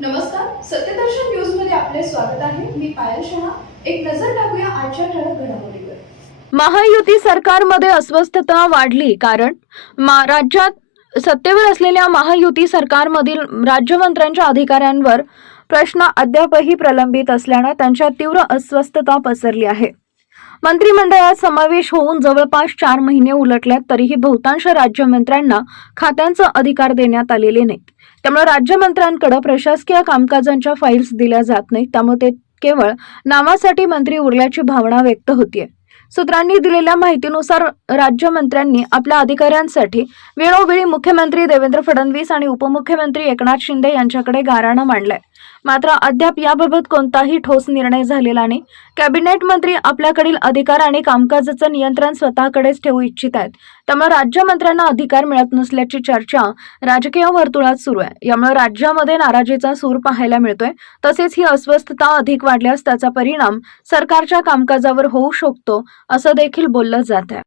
नमस्कार सत्यदर्शन न्यूजमध्ये आपले स्वागत आहे. मी पायल शहा. एक नजर टाकूया आजच्या ठळक घडामोडीवर. महायुती सरकारमध्ये अस्वस्थता वाढली कारण मा- राज्यात सत्तेवर असलेल्या महायुती सरकारमधील राज्यमंत्र्यांच्या अधिकाऱ्यांवर प्रश्न अद्यापही प्रलंबित असल्यानं त्यांच्या तीव्र अस्वस्थता पसरली आहे. मंत्रिमंडळात समावेश होऊन जवळपास चार महिने उलटल्यात तरीही बहुतांश राज्यमंत्र्यांना खात्यांचा अधिकार देण्यात आलेले नाहीत. त्यामुळे राज्यमंत्र्यांकडे प्रशासकीय कामकाजांच्या फाईल्स दिल्या जात नाहीत. त्यामुळे ते केवळ नावासाठी मंत्री उरल्याची भावना व्यक्त होतीये. सूत्रांनी दिलेल्या माहितीनुसार राज्यमंत्र्यांनी आपल्या अधिकाऱ्यांसाठी वेळोवेळी मुख्यमंत्री देवेंद्र फडणवीस आणि उपमुख्यमंत्री एकनाथ शिंदे यांच्याकडे गाराणं मांडलंय. मात्र अद्याप याबाबत कोणताही ठोस निर्णय झालेला नाही. कॅबिनेट मंत्री आपल्याकडील अधिकार आणि कामकाजाचं नियंत्रण स्वतःकडेच ठेवू इच्छित आहेत. त्यामुळे राज्यमंत्र्यांना अधिकार मिळत नसल्याची चर्चा राजकीय वर्तुळात सुरू आहे. यामुळे राज्यामध्ये नाराजीचा सूर पाहायला मिळतोय. तसेच ही अस्वस्थता अधिक वाढल्यास त्याचा परिणाम सरकारच्या कामकाजावर होऊ शकतो असं देखील बोललं जात आहे.